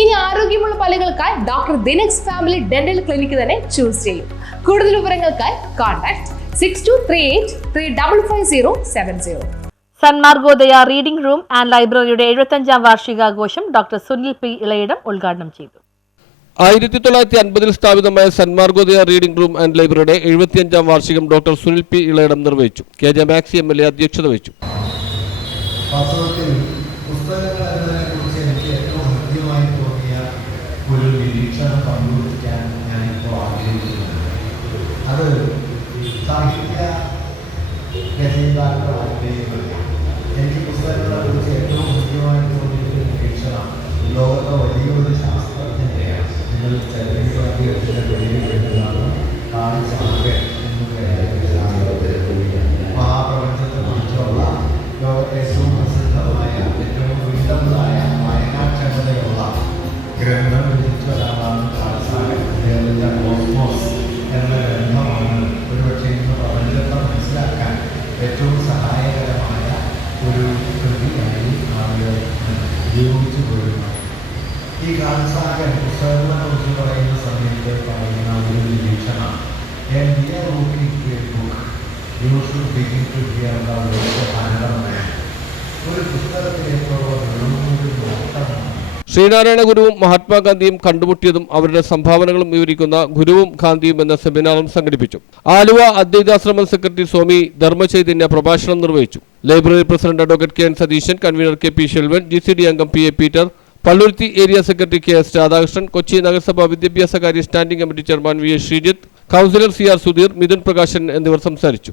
ഇനി ആരോഗ്യമുള്ള പല്ലുകൾക്കായി doctor ദിനക്സ് family dental clinic തന്നെ ചൂസ് ചെയ്യും. കൂടുതൽ വിവരങ്ങൾക്കായി contact 6238355070. Sanmargodaya reading room and ലൈബ്രറിയുടെ 75ാം വാർഷികാഘോഷം ഡോക്ടർ സുനിൽ പി ഇളയിടം ഉദ്ഘാടനം ചെയ്തു. 1950 സ്ഥാപിതമായ സന്മാർഗോദയ റീഡിംഗ് റൂം ആൻഡ് ലൈബ്രറിയുടെ 75ാം വാർഷികം ഡോക്ടർ സുനിൽ പി ഇളയിടം നിർവഹിച്ചു. KJ മാക്സി MLA അധ്യക്ഷത വഹിച്ചു. ഒരു നിരീക്ഷണം പങ്കുവയ്ക്കാൻ ഞാനിപ്പോൾ ആഗ്രഹിക്കുന്നുണ്ട്. അത് സാഹിത്യ രചയിതാക്കളാഗ്രഹിക്കുന്നത് എനിക്ക് പുസ്തകങ്ങളെ കുറിച്ച് ഏറ്റവും മുഖ്യമായി തോന്നിയൊരു നിരീക്ഷണം ലോകത്തെ വലിയൊരു ശാസ്ത്രജ്ഞനെയാണ്. നിങ്ങൾ ചരിത്രത്തിന്റെ വെളിയിലാണ് കാണിച്ചാകൻ മഹാപ്രപഞ്ചത്തെ കുറിച്ചുള്ള ലോകത്തെ ഏറ്റവും പ്രസിദ്ധമായ ഏറ്റവും വിശദമായ വായനാക്ഷമതയുള്ള ഗ്രന്ഥം രചിച്ച ഒരാളാണ് കാൾസാഗൻ. അദ്ദേഹത്തിൻ്റെ കോസ്മോസ് എന്ന ഗ്രന്ഥമാണ് ഒരുപക്ഷെ ഇന്ന് പ്രപഞ്ചത്തെ മനസ്സിലാക്കാൻ ഏറ്റവും സഹായകരമായ ഒരു കൃതിയായി ആളുകൾ ഉപയോഗിച്ചു പോരുന്നത്. ഈ കാൾസാഗൻ പുസ്തകങ്ങളെ കുറിച്ച് പറയുന്ന സമയത്ത് പറയുന്ന ഒരു നിരീക്ഷണം, ഒരു പുസ്തകത്തിലേക്കുള്ള വെറുമൊരു നോട്ടമാണ്. ശ്രീനാരായണ ഗുരുവും മഹാത്മാഗാന്ധിയും കണ്ടുമുട്ടിയതും അവരുടെ സംഭാവനകളും വിവരിക്കുന്ന ഗുരുവും ഗാന്ധിയും എന്ന സെമിനാറും സംഘടിപ്പിച്ചു. ആലുവ അദ്വൈതാശ്രമ സെക്രട്ടറി സ്വാമി ധർമ്മചൈതന്യ പ്രഭാഷണം നിർവഹിച്ചു. Library president advocate KN Satheesan, convener KP Shelvan, GCD അംഗം PA Peter, Palluruthy area secretary KS Radhakrishnan, Kochi നഗരസഭ വിദ്യാഭ്യാസകാര്യ standing committee chairman VS Sreejith, councillor CR Sudheer, Mithun Prakashan എന്നിവർ സംസാരിച്ചു.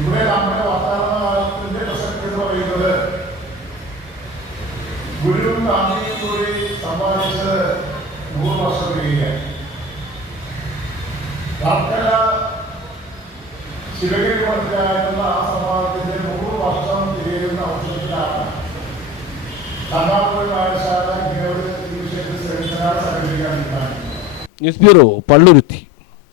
ഇവിടെ നമ്മുടെ വർത്തമാനത്തിന്റെ പ്രസക്തി എന്ന് പറയുന്നത് ഗുരുവും ഗാന്ധിയും കൂടി സമ്പാദിച്ചത് 100 വർഷം കഴിയുകയാണ്. വർക്കല ശിവഗിരി മഠത്തിലായിരുന്ന ആ സമ്പാദത്തിന്റെ 100 വർഷം തിരിയുന്ന അവസരത്തിലാണ് കർണാടക വായനശാല ഇങ്ങനെ ഒരു ഈ വിഷയത്തിൽ സെമിനാർ സംഘടിപ്പിക്കാൻ തീരുമാനിക്കുന്നത്. News bureau, Palluruthy.